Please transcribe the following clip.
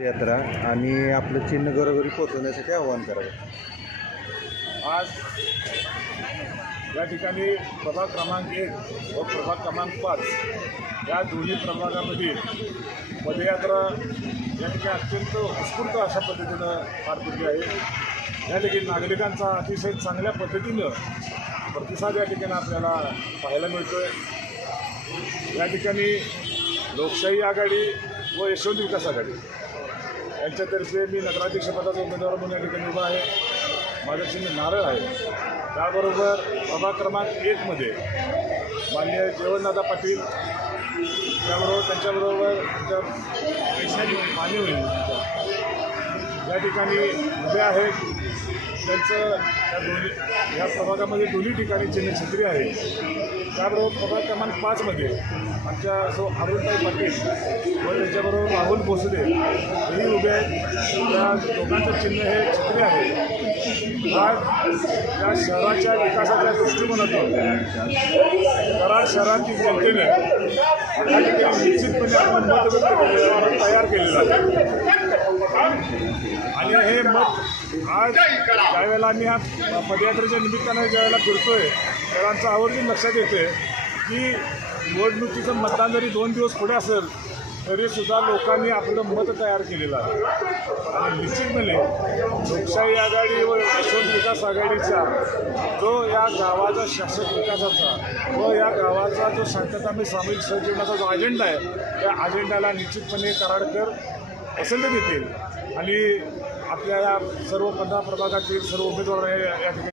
यात्रा आणि आपलं चिन्ह घरोघरी पोहोचवण्यासाठी आवाहन करावं। आज या ठिकाणी प्रभाग क्रमांक 1 व प्रभाग क्रमांक 5 या दोन्ही प्रभागामध्ये पदयात्रा या ठिकाणी अत्यंत उत्स्फूर्त अशा पद्धतीनं पार पडली आहे। या ठिकाणी नागरिकांचा अतिशय चांगल्या पद्धतीनं प्रतिसाद या ठिकाणी आपल्याला पाहायला मिळतो आहे। या ठिकाणी लोकशाही आघाडी व यशवंत विकास आघाडी यांच्यातर्फे मी नगराध्यक्षपदाचा उमेदवार म्हणून या ठिकाणी उभा आहे। माझं चिन्ह नारळ आहे। त्याबरोबर प्रभाग क्रमांक 1 मध्ये माननीय जयवंतदादा पाटील त्याबरोबर त्यांच्याबरोबर मान्य होईल या ठिकाणी उभे आहेत। त्यांचं या प्रभागामध्ये दोन्ही ठिकाणी चिन्हछत्री आहे। त्याबरोबर प्रभाग क्रमांक 5 मध्ये आमच्या अरुणताई पाटील व त्याच्याबरोबर राहुल भोसले हेही उभे आहेत। त्या दोघांचं चिन्ह हे छत्री आहे। आज या शहराच्या विकासाच्या दृष्टिकोनातून कराड शहरातील जनतेने या ठिकाणी निश्चितपणे आपण मत व्यक्त केलेलं तयार केलेलं आहे आणि हे मत आज ज्यावेळेला आम्ही हा पदयात्रेच्या निमित्तानं ज्यावेळेला फिरतोय त्यावेळेला आवर्जून लक्षात येते की निवडणुकीचं मतदान जरी 2 दिवस पुढे असेल तरीसुद्धा लोकांनी आपलं मत तयार केलेलं आहे आणि निश्चितपणे लोकशाही आघाडी व यशवंत विकास आघाडीचा जो या गावाचा शाश्वत विकासाचा व या गावाचा जो शांततामय सामाजिक सहजीवनाचा जो अजेंडा आहे त्या अजेंड्याला निश्चितपणे कराडकर पसंत देतील आणि आपल्या या सर्व 15 प्रभागातील सर्व उमेदवार या ठिकाणी